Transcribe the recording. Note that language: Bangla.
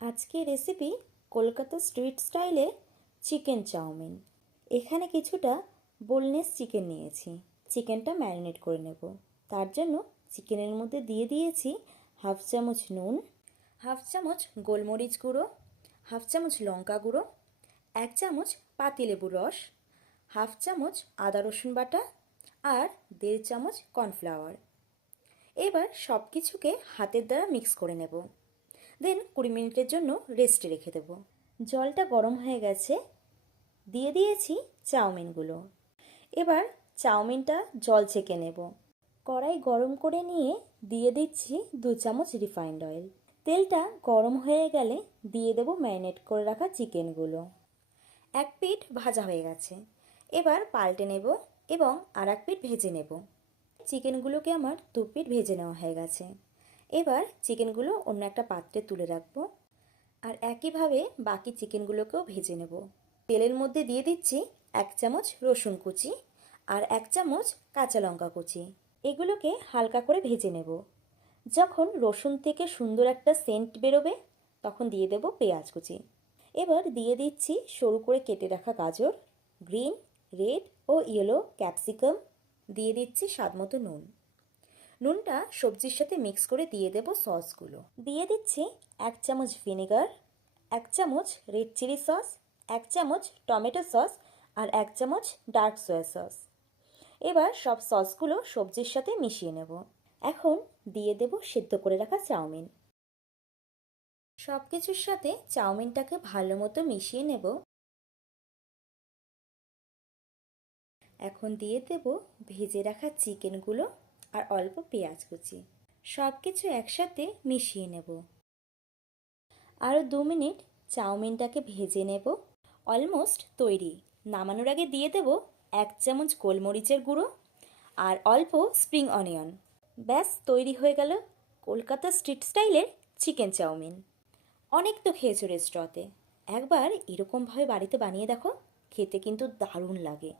আজকে রেসিপি কলকাতা স্ট্রিট স্টাইলে চিকেন চাউমিন। এখানে কিছুটা বোনলেস চিকেন নিয়েছি। চিকেনটা ম্যারিনেট করে নেব। তার জন্য চিকেনের মধ্যে দিয়ে দিয়েছি হাফ চামচ নুন, হাফ চামচ গোলমরিচ গুঁড়ো, হাফ চামচ লঙ্কা গুঁড়ো, 1 চামচ পাতিলেবুর রস, হাফ চামচ আদা রসুন বাটা আর 1.5 চামচ কর্নফ্লাওয়ার। এবার সব কিছুকে হাতের দ্বারা মিক্স করে নেব। দেন 20 মিনিটের জন্য রেস্টে রেখে দেব। জলটা গরম হয়ে গেছে, দিয়ে দিয়েছি চাউমিনগুলো। এবার চাউমিনটা জল ছেঁকে নেব। কড়াই গরম করে নিয়ে দিয়ে দিচ্ছি 2 চামচ রিফাইন্ড অয়েল। তেলটা গরম হয়ে গেলে দিয়ে দেব ম্যারিনেট করে রাখা চিকেনগুলো। এক পিঠ ভাজা হয়ে গেছে, এবার পাল্টে নেব এবং আর এক পিঠ ভেজে নেব। চিকেনগুলোকে আমার 2 পিঠ ভেজে নেওয়া হয়ে গেছে। এবার চিকেনগুলো অন্য একটা পাত্রে তুলে রাখবো আর একইভাবে বাকি চিকেনগুলোকেও ভেজে নেব। তেলের মধ্যে দিয়ে দিচ্ছি 1 চামচ রসুন কুচি আর 1 চামচ কাঁচা লঙ্কা কুচি। এগুলোকে হালকা করে ভেজে নেব। যখন রসুন থেকে সুন্দর একটা সেন্ট বেরোবে তখন দিয়ে দেব পেঁয়াজ কুচি। এবার দিয়ে দিচ্ছি সরু করে কেটে রাখা গাজর, গ্রিন, রেড ও ইয়েলো ক্যাপসিকাম। দিয়ে দিচ্ছি স্বাদমতো নুন। নুনটা সবজির সাথে মিক্স করে দিয়ে দেব সসগুলো। দিয়ে দিচ্ছি 1 চামচ ভিনেগার, 1 চামচ রেড চিলি সস, 1 চামচ টমেটো সস আর 1 চামচ ডার্ক সয়া সস। এবার সব সসগুলো সবজির সাথে মিশিয়ে নেব। এখন দিয়ে দেব সেদ্ধ করে রাখা চাউমিন। সব কিছুর সাথে চাউমিনটাকে ভালো মতো মিশিয়ে নেব। এখন দিয়ে দেব ভেজে রাখা চিকেনগুলো আর অল্প পেঁয়াজ কুচি। সব কিছু একসাথে মিশিয়ে নেব। আরও 2 মিনিট চাউমিনটাকে ভেজে নেব। অলমোস্ট তৈরি। নামানোর আগে দিয়ে দেব 1 চামচ গোলমরিচের গুঁড়ো আর অল্প স্প্রিং অনিয়ন। ব্যাস তৈরি হয়ে গেল কলকাতা স্ট্রিট স্টাইলের চিকেন চাউমিন। অনেক তো খেয়েছো রেস্টুরেন্টে, একবার এরকমভাবে বাড়িতে বানিয়ে দেখো, খেতে কিন্তু দারুণ লাগে।